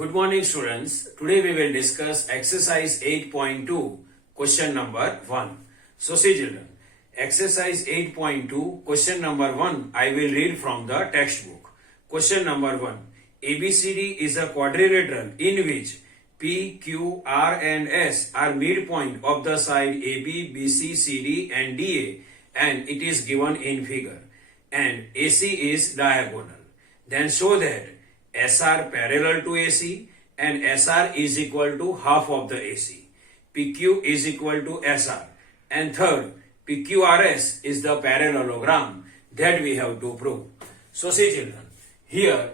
Good morning, students. Today we will discuss exercise 8.2 question number 1. So see children, exercise 8.2 question number 1 I will read from the textbook. Question number 1. ABCD is a quadrilateral in which P, Q, R and S are midpoint of the side AB, BC, CD and DA and it is given in figure, and AC is diagonal. Then show that SR parallel to AC and SR is equal to half of the AC. PQ is equal to SR. And third, PQRS is the parallelogram that we have to prove. So see children, here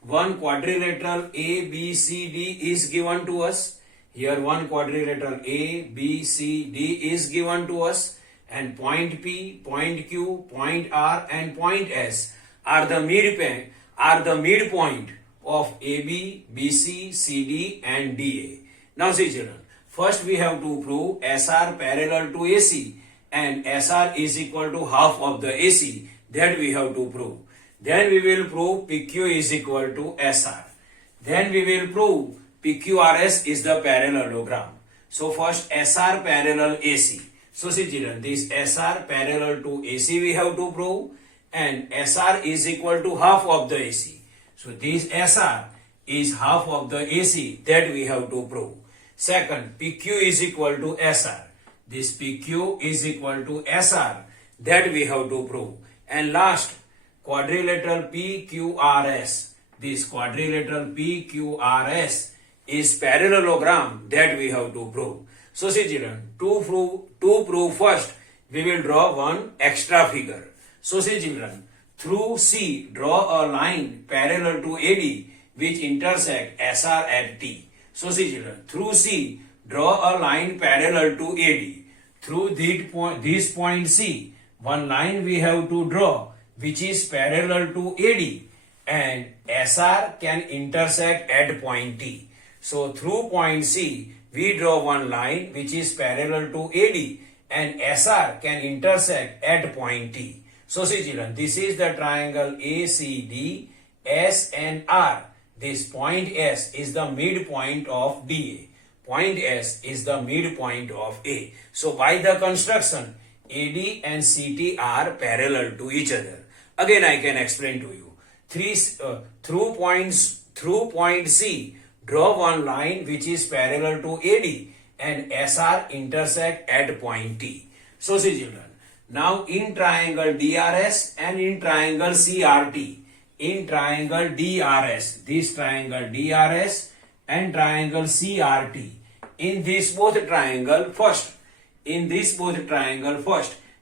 one quadrilateral ABCD is given to us. Here one quadrilateral ABCD is given to us, and point P, point Q, point R and point S are the midpoint of AB, BC, CD and DA. Now see children, first we have to prove SR parallel to AC and SR is equal to half of the AC, that we have to prove. Then we will prove PQ is equal to SR. Then we will prove PQRS is the parallelogram. So first SR parallel AC. So see children, this SR parallel to AC we have to prove, and SR is equal to half of the AC. So this SR is half of the AC, that we have to prove. Second, PQ is equal to SR. This PQ is equal to SR, that we have to prove. And last, quadrilateral PQRS. This quadrilateral PQRS is parallelogram, that we have to prove. So see children, to prove first, we will draw one extra figure. So see children, through C, draw a line parallel to AD which intersect SR at T. So see children, through C, draw a line parallel to AD. Through this point C, one line we have to draw which is parallel to AD, and SR can intersect at point T. So through point C, we draw one line which is parallel to AD and SR can intersect at point T. So see children, this is the triangle ACD, S and R. This point S is the midpoint of DA. Point S is the midpoint of A. So by the construction, AD and CT are parallel to each other. Again I can explain to you. Through point C, draw one line which is parallel to AD and SR intersect at point T. So see children, now in triangle DRS and in triangle CRT, in triangle DRS, this triangle DRS and triangle CRT, in this both triangle first,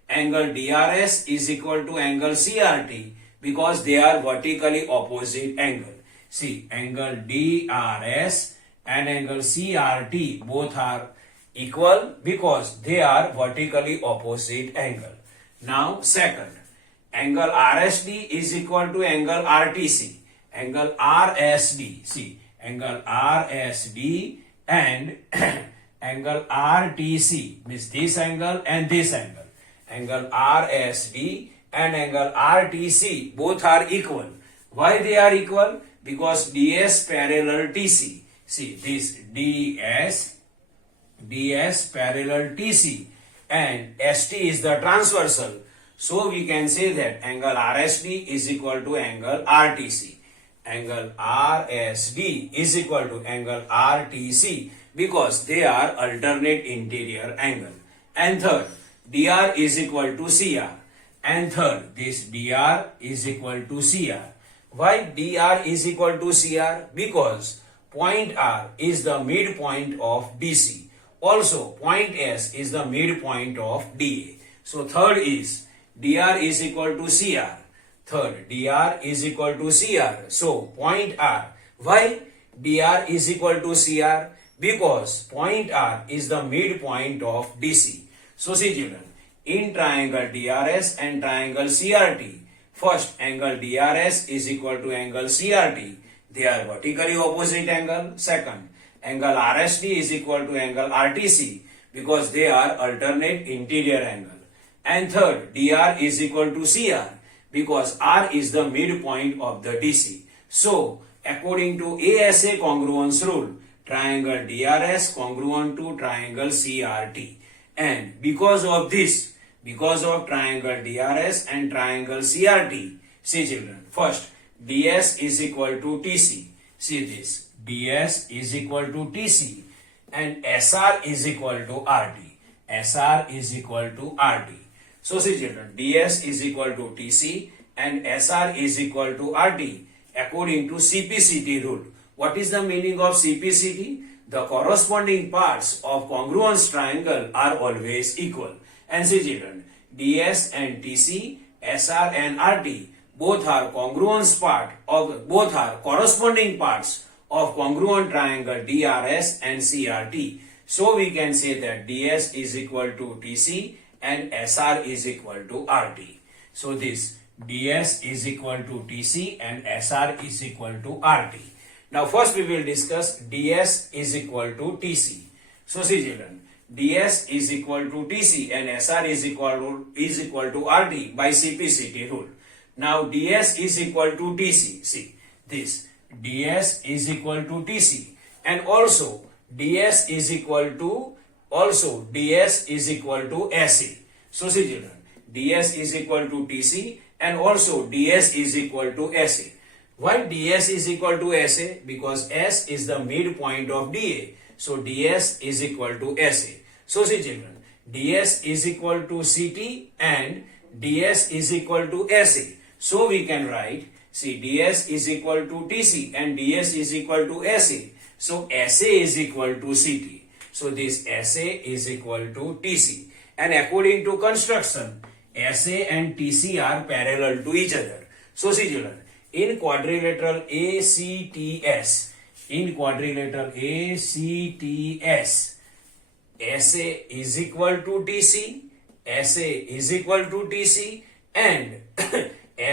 angle DRS is equal to angle CRT because they are vertically opposite angle. See, angle DRS and angle CRT both are equal because they are vertically opposite angle. Now second, angle RSD is equal to angle RTC. Angle RSD, see, angle RSD and angle RTC means this angle and this angle. Angle RSD and angle RTC both are equal. Why they are equal? Because DS parallel TC. See, this DS parallel TC and ST is the transversal. So we can say that angle RSD is equal to angle RTC. Angle RSD is equal to angle RTC because they are alternate interior angle. And third, DR is equal to CR. And third, this DR is equal to CR. Why DR is equal to CR? Because point R is the midpoint of DC. Also, point S is the midpoint of DA. So third is DR is equal to CR. Third, DR is equal to CR. So point R. Why DR is equal to CR? Because point R is the midpoint of DC. So see children, in triangle DRS and triangle CRT, first angle DRS is equal to angle CRT. They are vertically opposite angle. Second, angle RSD is equal to angle RTC because they are alternate interior angle. And third, DR is equal to CR because R is the midpoint of the DC. So according to ASA congruence rule, triangle DRS congruent to triangle CRT. And because of this, because of triangle DRS and triangle CRT, see children, first DS is equal to TC. See this, DS is equal to TC and SR is equal to RT. SR is equal to RT. So see children, DS is equal to TC and SR is equal to RT according to CPCT rule. What is the meaning of CPCT? The corresponding parts of congruence triangle are always equal. And see children, DS and TC, SR and RT both are corresponding parts of congruent triangle DRS and CRT. So we can say that DS is equal to TC and SR is equal to RT. So this DS is equal to TC and SR is equal to RT. Now first we will discuss DS is equal to TC. So see children, DS is equal to TC and SR is equal to RT by CPCT rule. Now DS is equal to TC. See this, DS is equal to TC and also DS is equal to AC. So see children, DS is equal to TC and also DS is equal to AC. Why DS is equal to SA? Because S is the midpoint of DA. So DS is equal to SA. So see children, DS is equal to CT and DS is equal to SA. So we can write, see, DS is equal to TC and DS is equal to SA. So SA is equal to CT. So this SA is equal to TC. And according to construction, SA and TC are parallel to each other. So see children, in quadrilateral ACTS, SA is equal to TC, SA is equal to TC and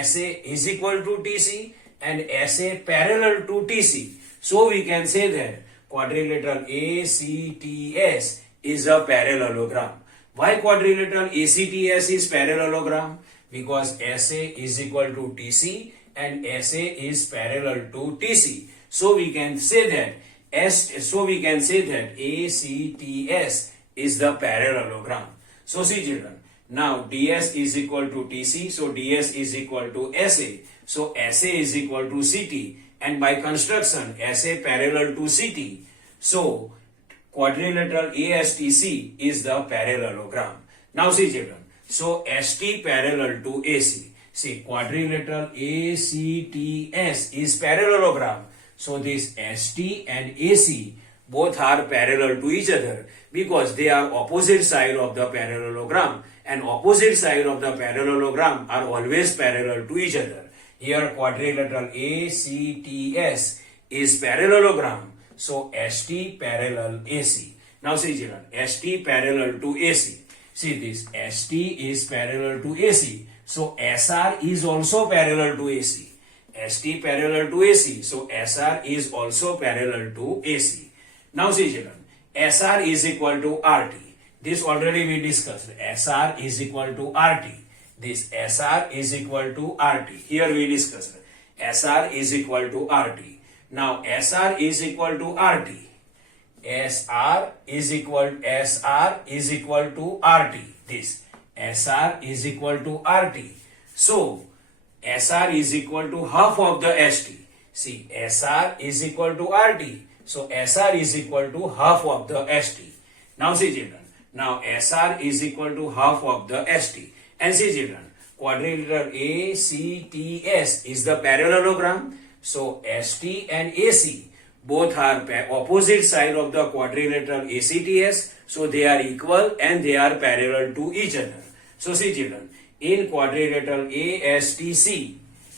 SA is equal to TC and SA parallel to TC. So we can say that quadrilateral ACTS is a parallelogram. Why quadrilateral ACTS is parallelogram? Because SA is equal to TC and SA is parallel to TC. So we can say that ACTS is the parallelogram. So see children, now DS is equal to TC, so DS is equal to SA. So SA is equal to CT and by construction SA parallel to CT. So quadrilateral ASTC is the parallelogram. Now see children, so ST parallel to AC. See, quadrilateral ACTS is parallelogram. So this ST and AC both are parallel to each other because they are opposite side of the parallelogram and opposite side of the parallelogram are always parallel to each other. Here quadrilateral ACTS is parallelogram. So ST parallel AC. Now see children, ST parallel to AC. See this, ST is parallel to AC. So SR is also parallel to AC. ST parallel to AC. So SR is also parallel to AC. Now see children, SR is equal to RT. This already we discussed. SR is equal to RT. This SR is equal to RT. Here we discussed. SR is equal to RT. Now SR is equal to RT. SR is equal to RT. This SR is equal to RT. So SR is equal to half of the ST. See, SR is equal to RT. So SR is equal to half of the ST. Now see children, now SR is equal to half of the ST. And see children, quadrilateral ACTS is the parallelogram. So ST and AC both are opposite side of the quadrilateral ACTS. So they are equal and they are parallel to each other. So see children, in quadrilateral ASTC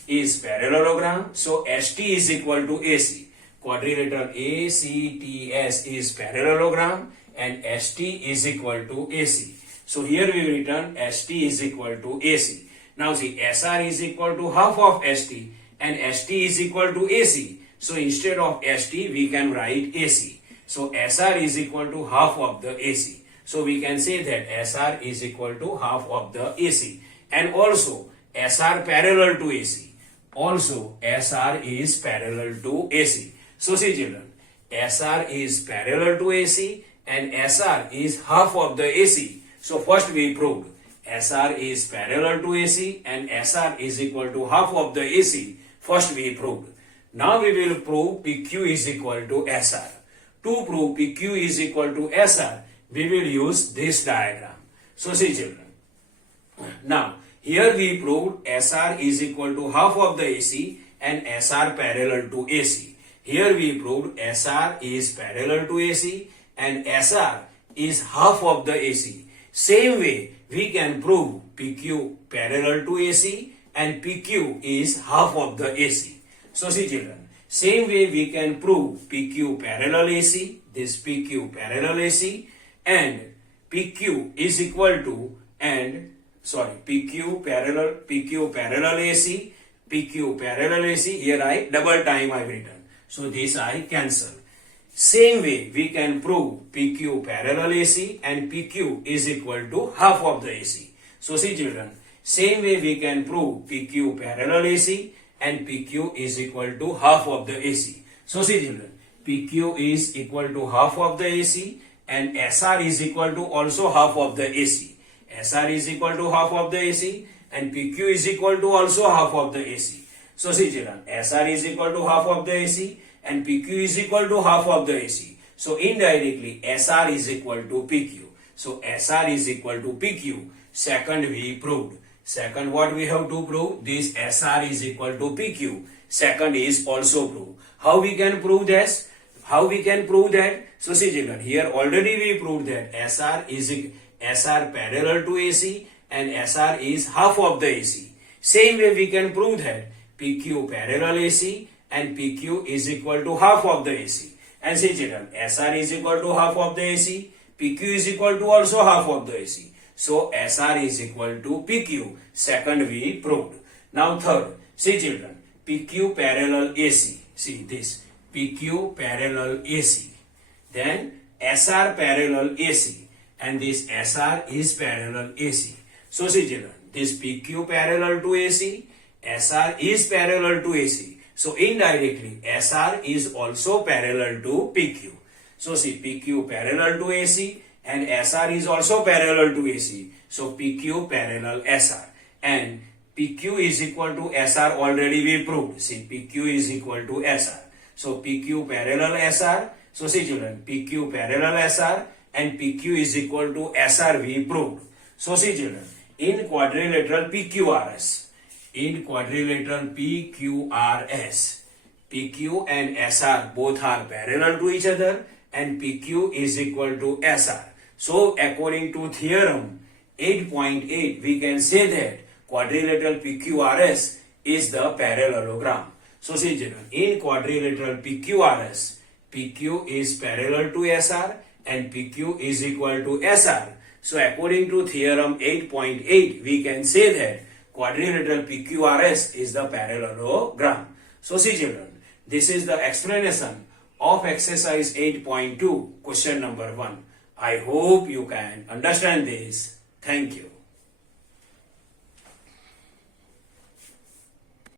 is parallelogram. So ST is equal to AC. Quadrilateral ACTS is parallelogram and ST is equal to AC. So here we written ST is equal to AC. Now see, SR is equal to half of ST and ST is equal to AC. So instead of ST we can write AC. So SR is equal to half of the AC. So we can say that SR is equal to half of the AC. And also SR parallel to AC. also SR is parallel to AC. So see children, SR is parallel to AC and SR is half of the AC. So first we proved SR is parallel to AC and SR is equal to half of the AC. First we proved. Now we will prove PQ is equal to SR. To prove PQ is equal to SR, we will use this diagram. So see children. Now here we proved SR is equal to half of the AC and SR parallel to AC. Here we proved SR is parallel to AC and SR is half of the AC. Same way we can prove PQ parallel to AC and PQ is half of the AC. So see children, same way we can prove PQ parallel AC, this PQ parallel AC and PQ is equal to PQ parallel AC, PQ parallel AC, here I double time I written. So this I cancel. Same way we can prove PQ parallel AC and PQ is equal to half of the AC. So see children, same way we can prove PQ parallel AC and PQ is equal to half of the AC. So see children, PQ is equal to half of the AC and SR is equal to also half of the AC. SR is equal to half of the AC and PQ is equal to also half of the AC. So see children, SR is equal to half of the AC and PQ is equal to half of the AC. So indirectly SR is equal to PQ. So SR is equal to PQ. Second we proved. Second what we have to prove? This SR is equal to PQ. Second is also proved. How we can prove this? How we can prove that? So see children, here already we proved that SR parallel to AC and SR is half of the AC. Same way we can prove that PQ parallel AC and PQ is equal to half of the AC. And see children, SR is equal to half of the AC, PQ is equal to also half of the AC. So SR is equal to PQ. Second we proved. Now third, see children, PQ parallel AC. See this, PQ parallel AC. Then SR parallel AC. And this SR is parallel AC. So see children, this PQ parallel to AC, SR is parallel to AC. So indirectly SR is also parallel to PQ. So see PQ parallel to AC and SR is also parallel to AC. So PQ parallel SR and PQ is equal to SR already we proved. See PQ is equal to SR. So PQ parallel SR. So see children, PQ parallel SR and PQ is equal to SR we proved. So see children, in quadrilateral PQRS, PQ and SR both are parallel to each other and PQ is equal to SR. So according to theorem 8.8 we can say that quadrilateral PQRS is the parallelogram. So see children, in quadrilateral PQRS, PQ is parallel to SR and PQ is equal to SR. So according to theorem 8.8 we can say that quadrilateral PQRS is the parallelogram. So see children, this is the explanation of exercise 8.2 question number 1. I hope you can understand this. Thank you.